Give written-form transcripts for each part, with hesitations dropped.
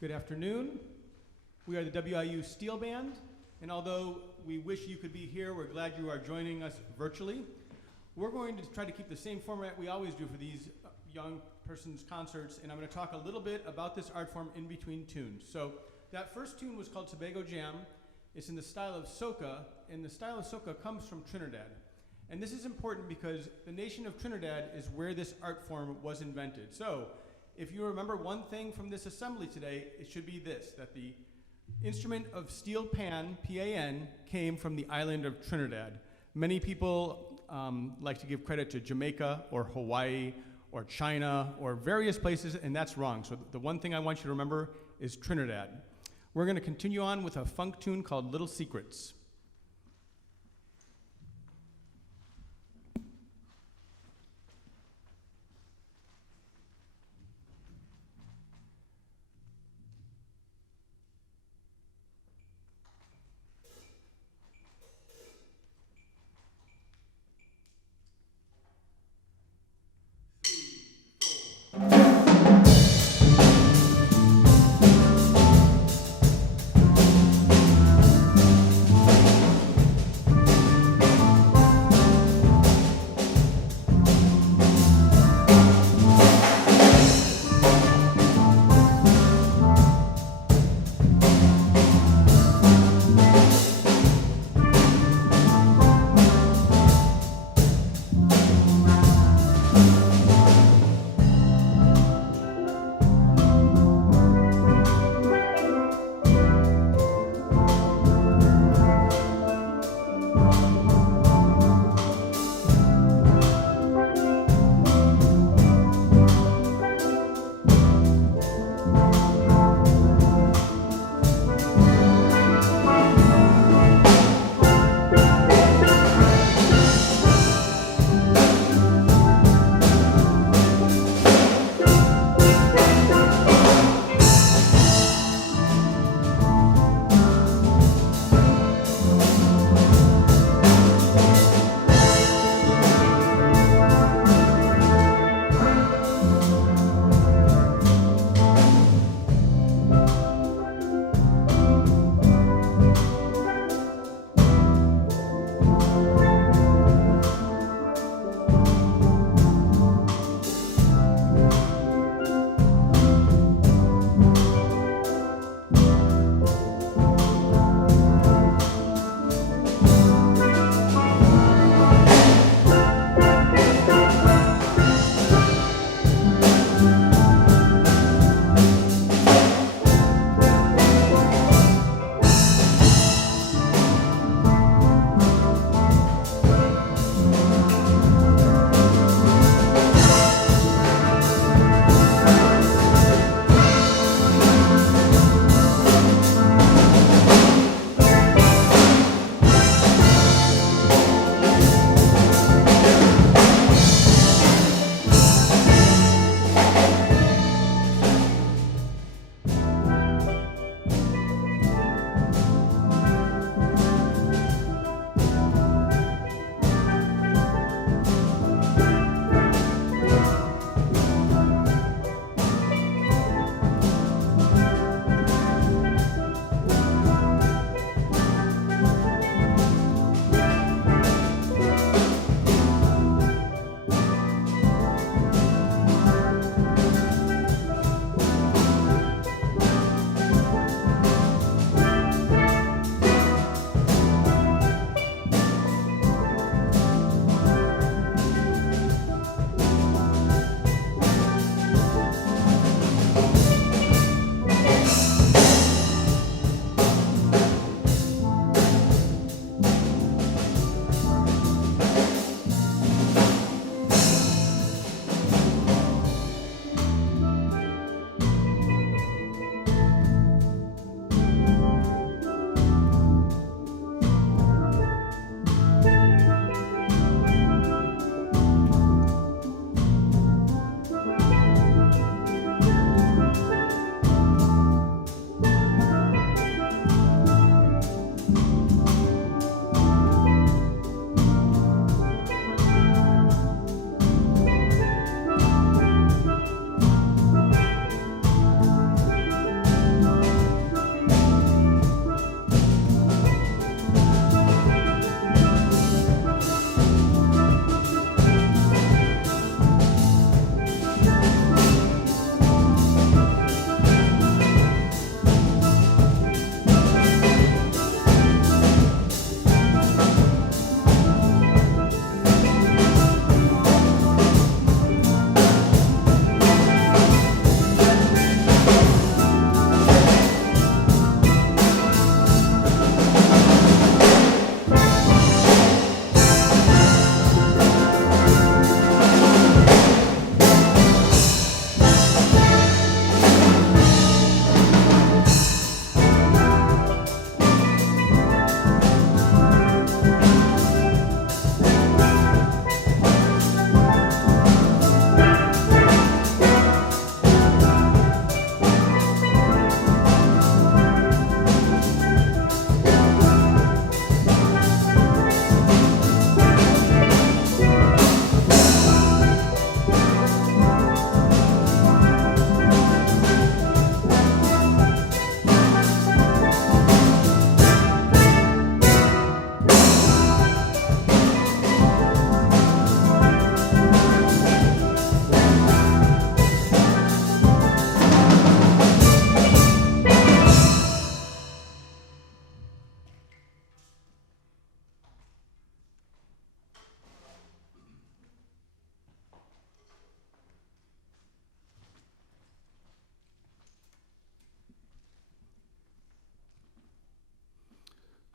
Good afternoon. We are the WIU Steel Band, and although we wish you could be here, we're glad you are joining us virtually. We're going to try to keep the same format we always do for these young persons' concerts, and I'm going to talk a little bit about this art form in between tunes. So that first tune was called Tobago Jam. It's in the style of soca, and the style of soca comes from Trinidad. And this is important because the nation of Trinidad is where this art form was invented. So if you remember one thing from this assembly today, it should be this, that the instrument of steel pan, P-A-N, came from the island of Trinidad. Many people like to give credit to Jamaica or Hawaii or China or various places, and that's wrong. So the one thing I want you to remember is Trinidad. We're going to continue on with a funk tune called Little Secrets.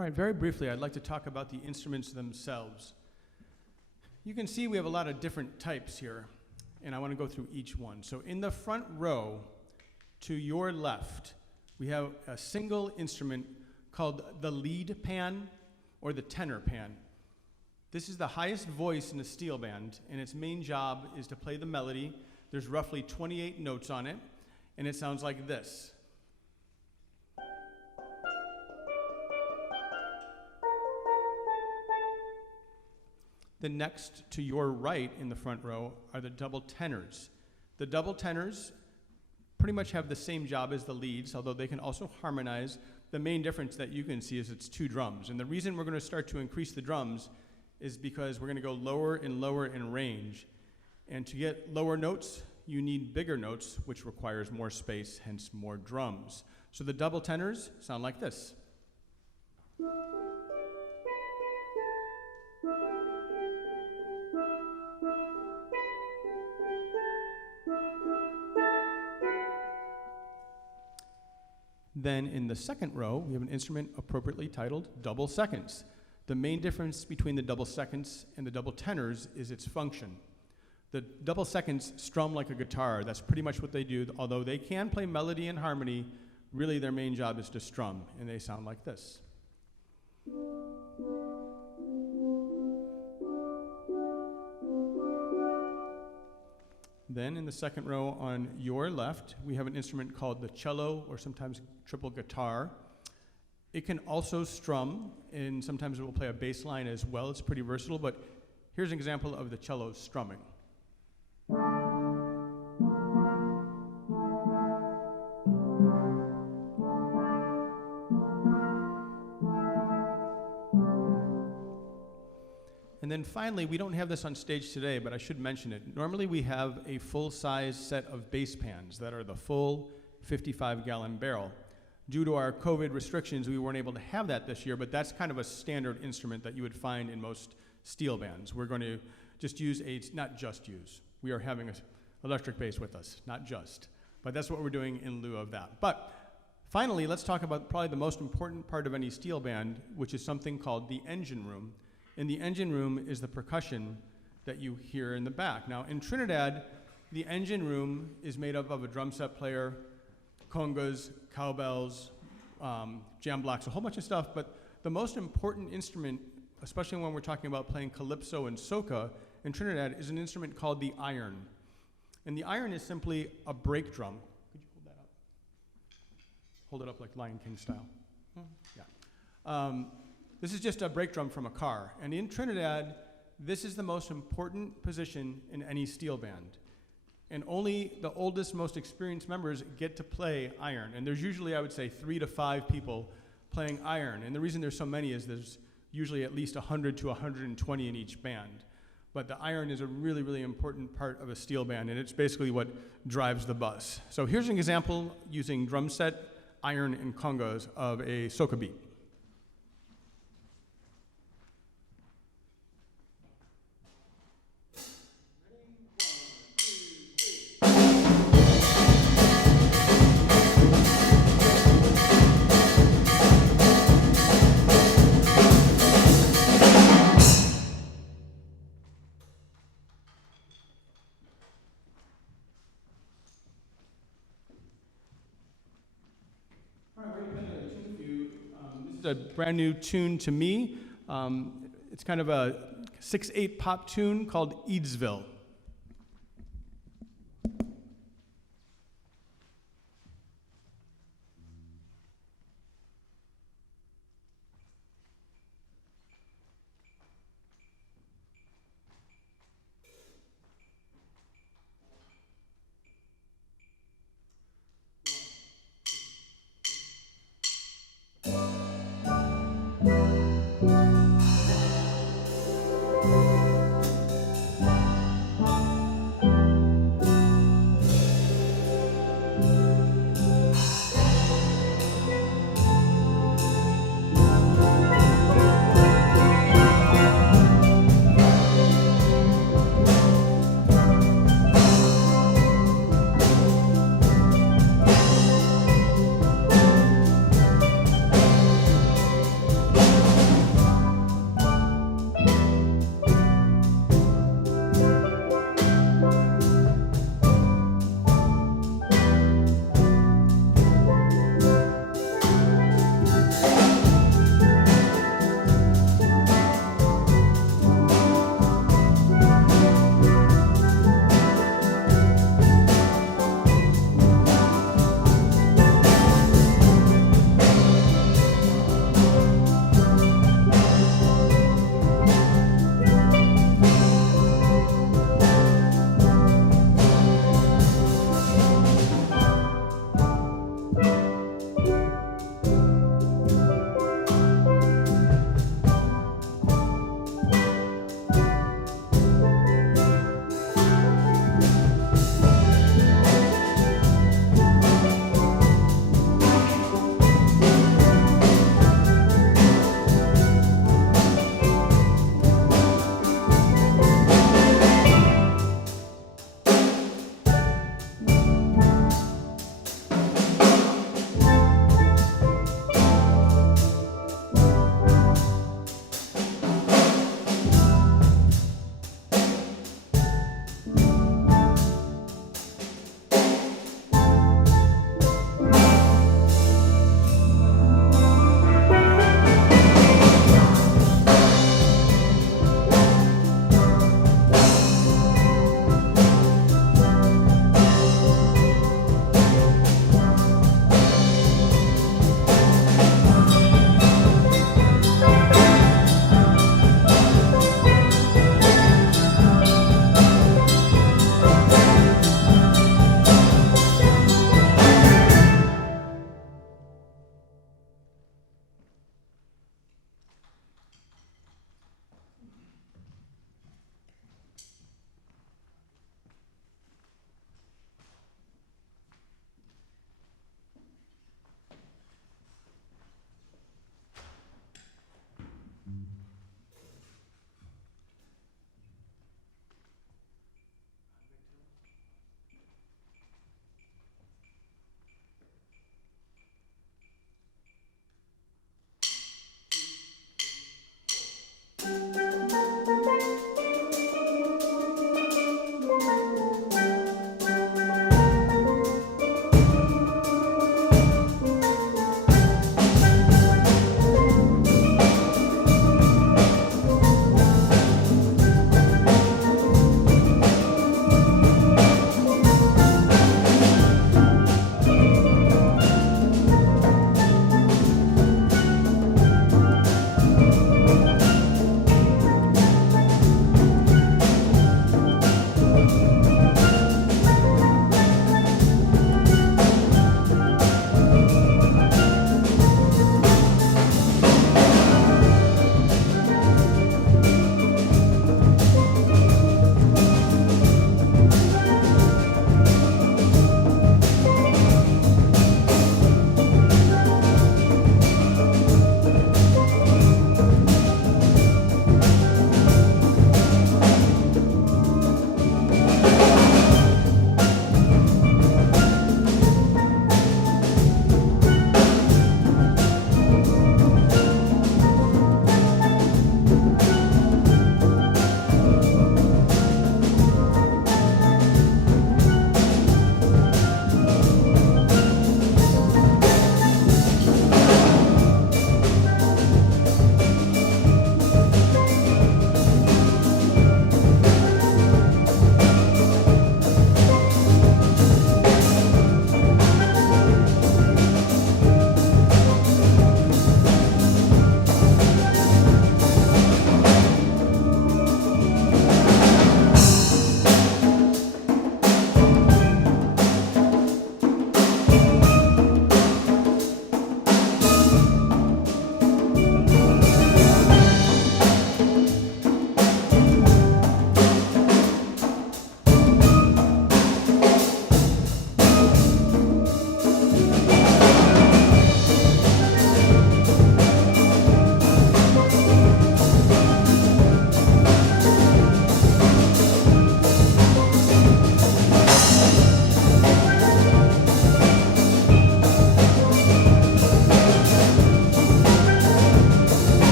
All right, very briefly, I'd like to talk about the instruments themselves. You can see we have a lot of different types here, and I want to go through each one. So in the front row, to your left, we have a single instrument called the lead pan or the tenor pan. This is the highest voice in the steel band, and its main job is to play the melody. There's roughly 28 notes on it, and it sounds like this. The next to your right in the front row are the double tenors. The double tenors pretty much have the same job as the leads, although they can also harmonize. The main difference that you can see is it's two drums. And the reason we're going to start to increase the drums is because we're going to go lower and lower in range. And to get lower notes, you need bigger notes, which requires more space, hence more drums. So the double tenors sound like this. Then in the second row, we have an instrument appropriately titled double seconds. The main difference between the double seconds and the double tenors is its function. The double seconds strum like a guitar. That's pretty much what they do. Although they can play melody and harmony, really their main job is to strum, and they sound like this. Then in the second row on your left, we have an instrument called the cello, or sometimes triple guitar. It can also strum, and sometimes it will play a bass line as well. It's pretty versatile, but here's an example of the cello strumming. And then finally, we don't have this on stage today, but I should mention it. Normally we have a full-size set of bass pans that are the full 55-gallon barrel. Due to our COVID restrictions, we weren't able to have that this year, but that's kind of a standard instrument that you would find in most steel bands. We're going to just use not just use. We are having an electric bass with us, not just. But that's what we're doing in lieu of that. But finally, let's talk about probably the most important part of any steel band, which is something called the engine room. And the engine room is the percussion that you hear in the back. Now, in Trinidad, the engine room is made up of a drum set player, congas, cowbells, jam blocks, a whole bunch of stuff. But the most important instrument, especially when we're talking about playing calypso and soca in Trinidad, is an instrument called the iron. And the iron is simply a break drum. Could you hold that up? Hold it up like Lion King style. Yeah. This is just a brake drum from a car. And in Trinidad, this is the most important position in any steel band. And only the oldest, most experienced members get to play iron. And there's usually, I would say, 3 to 5 people playing iron. And the reason there's so many is there's usually at least 100 to 120 in each band. But the iron is a really, really important part of a steel band, and it's basically what drives the bus. So here's an example using drum set, iron, and congas of a soca beat. A brand new tune to me. It's kind of a 6/8 pop tune called Eadsville.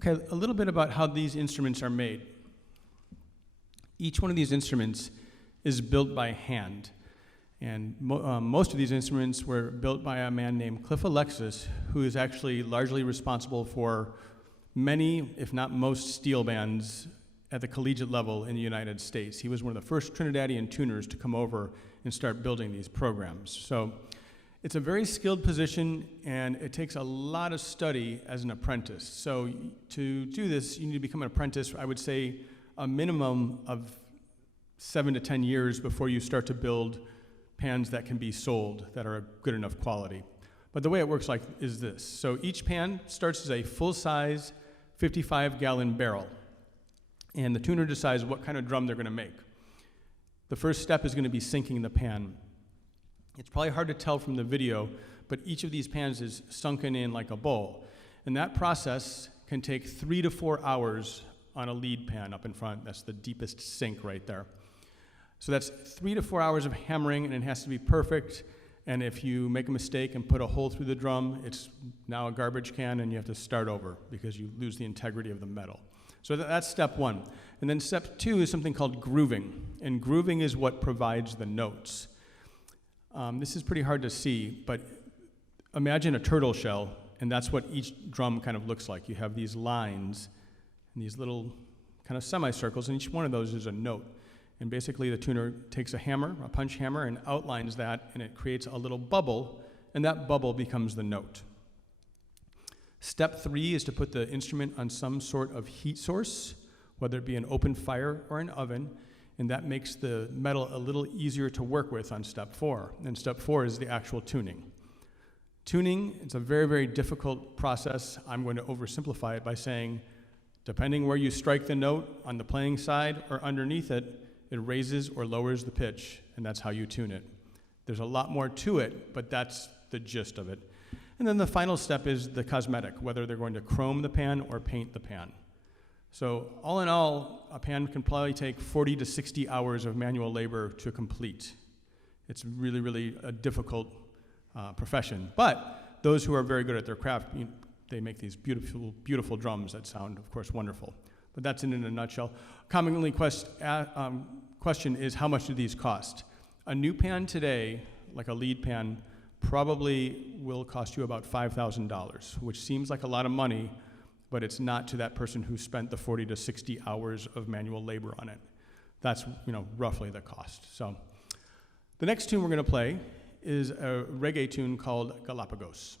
Okay, a little bit about how these instruments are made. Each one of these instruments is built by hand. And most of these instruments were built by a man named Cliff Alexis, who is actually largely responsible for many, if not most, steel bands at the collegiate level in the United States. He was one of the first Trinidadian tuners to come over and start building these programs. So it's a very skilled position, and it takes a lot of study as an apprentice. So to do this, you need to become an apprentice, I would say, a minimum of 7 to 10 years before you start to build pans that can be sold that are good enough quality. But the way it works is this. So each pan starts as a full-size 55-gallon barrel, and the tuner decides what kind of drum they're going to make. The first step is going to be sinking the pan. It's probably hard to tell from the video, but each of these pans is sunken in like a bowl. And that process can take 3 to 4 hours on a lead pan up in front. That's the deepest sink right there. So that's 3 to 4 hours of hammering, and it has to be perfect. And if you make a mistake and put a hole through the drum, it's now a garbage can, and you have to start over because you lose the integrity of the metal. So that's step one. And then step two is something called grooving. And grooving is what provides the notes. This is pretty hard to see, but imagine a turtle shell, and that's what each drum kind of looks like. You have these lines and these little kind of semicircles, and each one of those is a note. And basically the tuner takes a hammer, a punch hammer, and outlines that, and it creates a little bubble, and that bubble becomes the note. Step three is to put the instrument on some sort of heat source, whether it be an open fire or an oven, and that makes the metal a little easier to work with on step four. And step four is the actual tuning. Tuning, it's a very, very difficult process. I'm going to oversimplify it by saying, depending where you strike the note on the playing side or underneath it, it raises or lowers the pitch, and that's how you tune it. There's a lot more to it, but that's the gist of it. And then the final step is the cosmetic, whether they're going to chrome the pan or paint the pan. So all in all, a pan can probably take 40 to 60 hours of manual labor to complete. It's really, really a difficult profession. But those who are very good at their craft, they make these beautiful, beautiful drums that sound, of course, wonderful. But that's in a nutshell. Commonly question is, how much do these cost? A new pan today, like a lead pan, probably will cost you about $5,000, which seems like a lot of money, but it's not to that person who spent the 40 to 60 hours of manual labor on it. That's roughly the cost. So the next tune we're going to play is a reggae tune called Galapagos.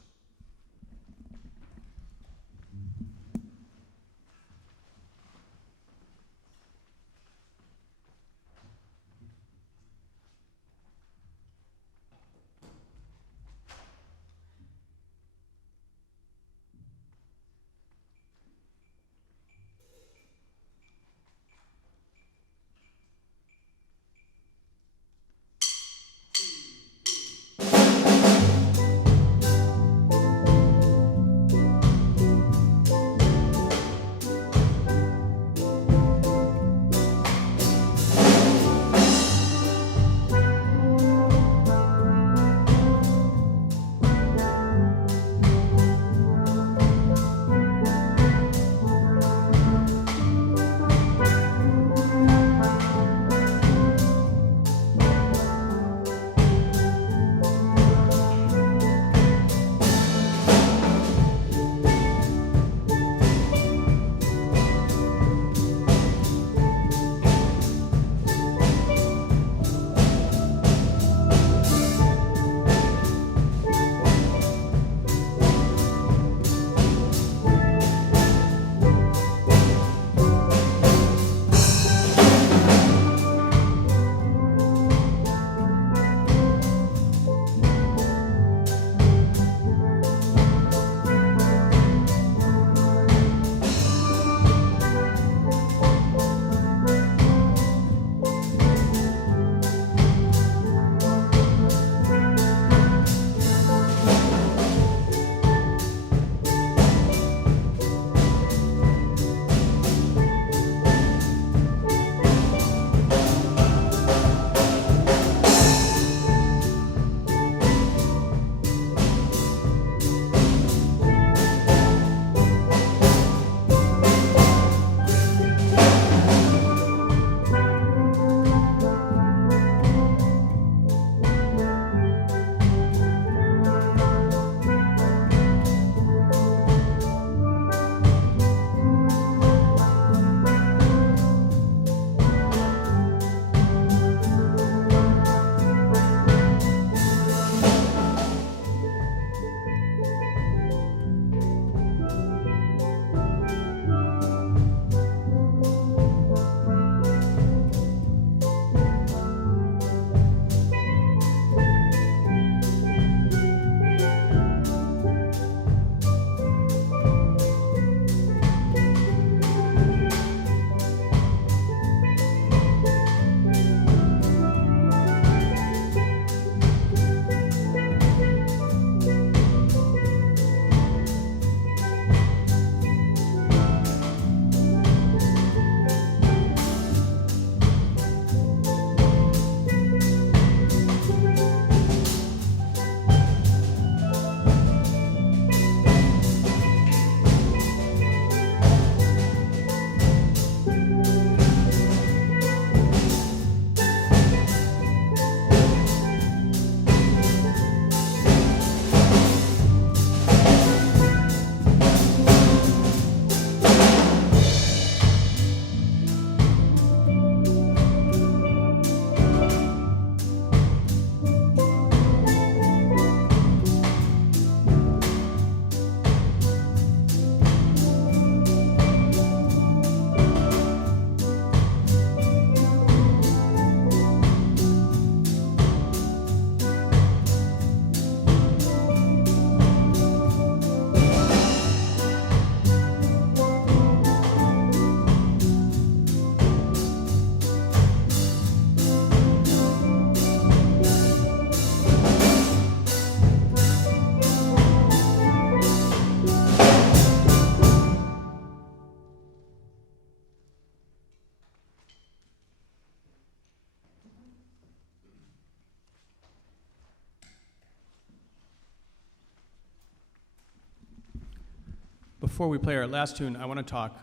before we play our last tune, I want to talk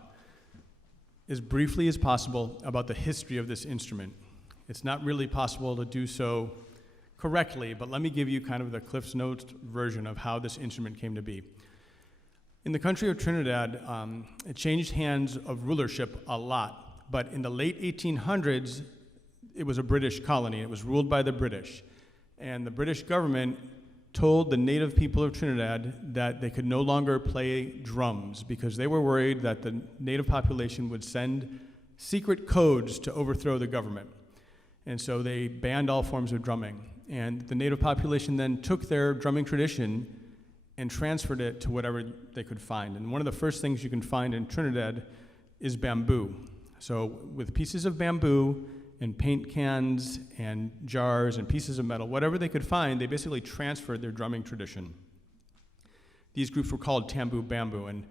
as briefly as possible about the history of this instrument. It's not really possible to do so correctly, but let me give you kind of the Cliff's Notes version of how this instrument came to be. In the country of Trinidad, it changed hands of rulership a lot, but in the late 1800s, it was a British colony. It was ruled by the British, and the British government told the native people of Trinidad that they could no longer play drums because they were worried that the native population would send secret codes to overthrow the government. And so they banned all forms of drumming. And the native population then took their drumming tradition and transferred it to whatever they could find. And one of the first things you can find in Trinidad is bamboo. So with pieces of bamboo and paint cans and jars and pieces of metal, whatever they could find, they basically transferred their drumming tradition. These groups were called Tambu Bamboo, and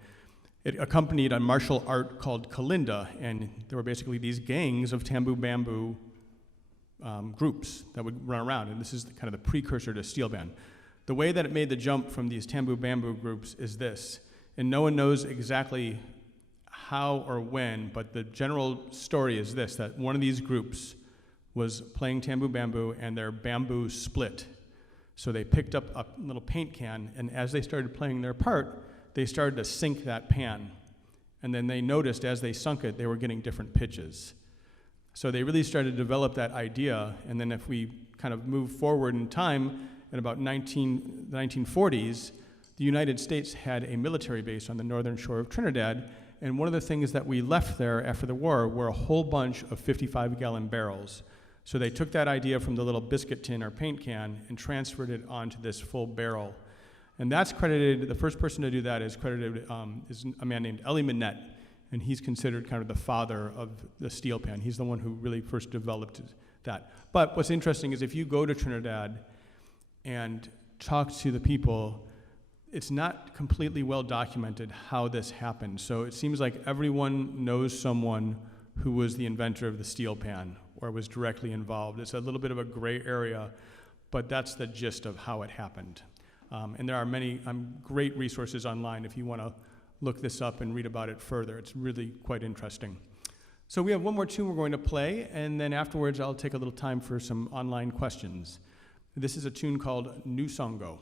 it accompanied a martial art called Kalinda, and there were basically these gangs of Tambu Bamboo groups that would run around, and this is kind of the precursor to steel band. The way that it made the jump from these Tambu Bamboo groups is this, and no one knows exactly how or when, but the general story is this, that one of these groups was playing Tambu Bamboo and their bamboo split. So they picked up a little paint can, and as they started playing their part, they started to sink that pan. And then they noticed as they sunk it, they were getting different pitches. So they really started to develop that idea, and then if we kind of move forward in time, in about the 1940s, the United States had a military base on the northern shore of Trinidad, and one of the things that we left there after the war were a whole bunch of 55-gallon barrels. So they took that idea from the little biscuit tin or paint can and transferred it onto this full barrel. And that's credited, the first person to do that is credited, is a man named Elie Minette, and he's considered kind of the father of the steel pan. He's the one who really first developed that. But what's interesting is if you go to Trinidad and talk to the people, it's not completely well documented how this happened. So it seems like everyone knows someone who was the inventor of the steel pan or was directly involved. It's a little bit of a gray area, but that's the gist of how it happened. And there are many great resources online if you want to look this up and read about it further. It's really quite interesting. So we have one more tune we're going to play, and then afterwards I'll take a little time for some online questions. This is a tune called New Songo.